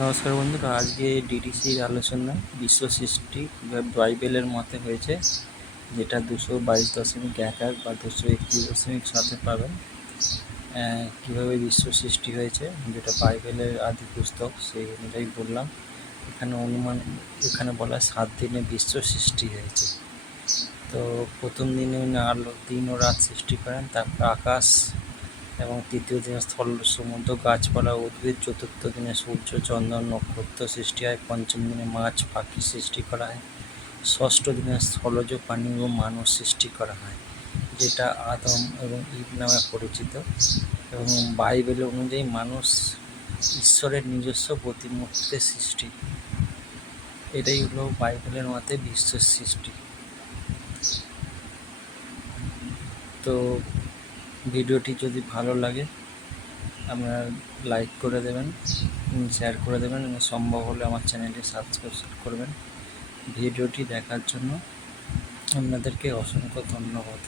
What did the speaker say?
নমস্কার বন্ধুরা, আজকে ডিডিসির আলোচনা বিশ্ব সৃষ্টি বাইবেলের মতে হয়েছে, যেটা 222.11 বা 221.7 পাবেন। কীভাবে বিশ্ব সৃষ্টি হয়েছে, যেটা বাইবেলের আদি পুস্তক, সেই অনুযায়ী বললাম। এখানে বলা 7 দিনে বিশ্ব সৃষ্টি হয়েছে। তো প্রথম দিনে আলো দিন ও রাত সৃষ্টি করেন, তারপর আকাশ এবং তৃতীয় দিনে স্থল সমুদ্র গাছপালা উদ্ভিদ, চতুর্থ দিনে সূর্য চন্দ্র নক্ষত্র সৃষ্টি হয়, পঞ্চম দিনে মাছ পাখি সৃষ্টি করা হয়, ষষ্ঠ দিনে স্থলজ প্রাণী ও মানুষ সৃষ্টি করা হয়, যেটা আদম এবং ঈভ নামে পরিচিত। এবং বাইবেল অনুযায়ী মানুষ ঈশ্বরের নিজস্ব প্রতিমূর্তিতে সৃষ্টি। এটাই হলো বাইবেলের মতে বিশ্বের সৃষ্টি। তো ভিডিওটি যদি ভালো লাগে আপনারা লাইক করে দেবেন, শেয়ার করে দেবেন এবং সম্ভব হলে আমার চ্যানেলটি সাবস্ক্রাইব করবেন। ভিডিওটি দেখার জন্য আপনাদেরকে অসংখ্য ধন্যবাদ।